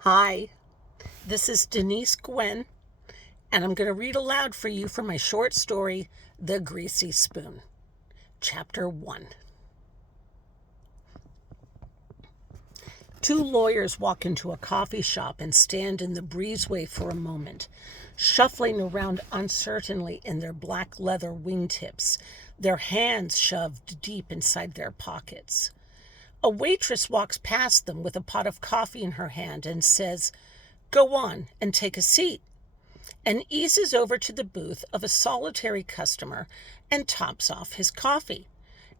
Hi, this is Denise Gwen, and I'm going to read aloud for you from my short story, The Greasy Spoon, Chapter 1. Two lawyers walk into a coffee shop and stand in the breezeway for a moment, shuffling around uncertainly in their black leather wingtips, their hands shoved deep inside their pockets. A waitress walks past them with a pot of coffee in her hand and says, "Go on and take a seat," and eases over to the booth of a solitary customer and tops off his coffee.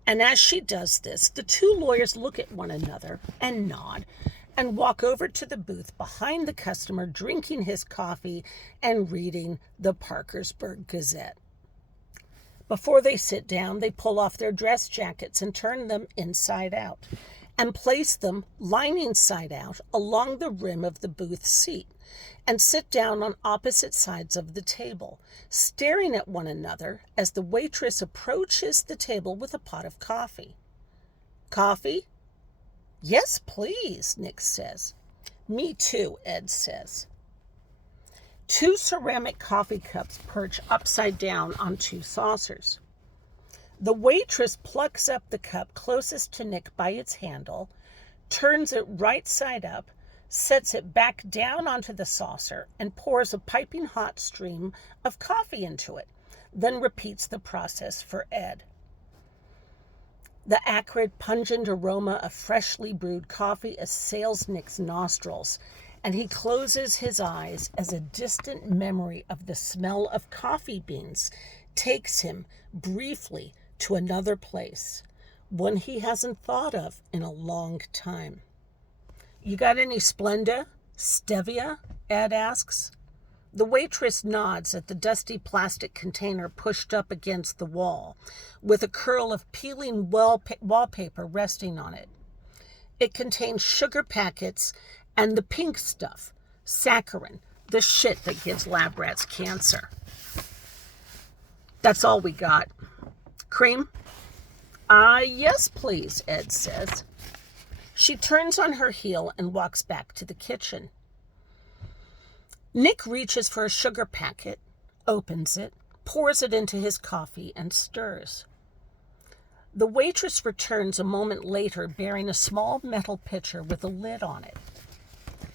And as she does this, the two lawyers look at one another and nod and walk over to the booth behind the customer, drinking his coffee and reading the Parkersburg Gazette. Before they sit down, they pull off their dress jackets and turn them inside out and place them lining side out along the rim of the booth seat and sit down on opposite sides of the table, staring at one another as the waitress approaches the table with a pot of coffee. "Coffee?" "Yes, please," Nick says. "Me too," Ed says. Two ceramic coffee cups perch upside down on two saucers. The waitress plucks up the cup closest to Nick by its handle, turns it right side up, sets it back down onto the saucer, and pours a piping hot stream of coffee into it, then repeats the process for Ed. The acrid, pungent aroma of freshly brewed coffee assails Nick's nostrils, and he closes his eyes as a distant memory of the smell of coffee beans takes him briefly to another place, one he hasn't thought of in a long time. "You got any Splenda? Stevia?" Ed asks. The waitress nods at the dusty plastic container pushed up against the wall, with a curl of peeling wallpaper resting on it. It contains sugar packets and the pink stuff, saccharin, the shit that gives lab rats cancer. "That's all we got." "Cream?" Yes, please," Ed says. She turns on her heel and walks back to the kitchen. Nick reaches for a sugar packet, opens it, pours it into his coffee, and stirs. The waitress returns a moment later bearing a small metal pitcher with a lid on it.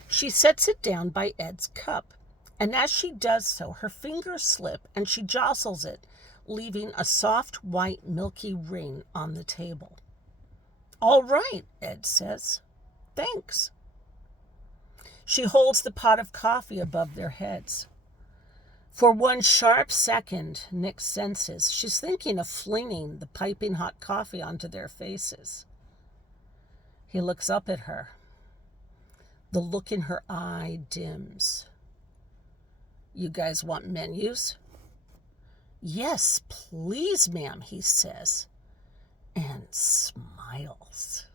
She sets it down by Ed's cup, and as she does so, her fingers slip and she jostles it, leaving a soft, white, milky ring on the table. "All right," Ed says. "Thanks." She holds the pot of coffee above their heads. For one sharp second, Nick senses she's thinking of flinging the piping hot coffee onto their faces. He looks up at her. The look in her eye dims. "You guys want menus?" "Yes, please, ma'am," he says, and smiles.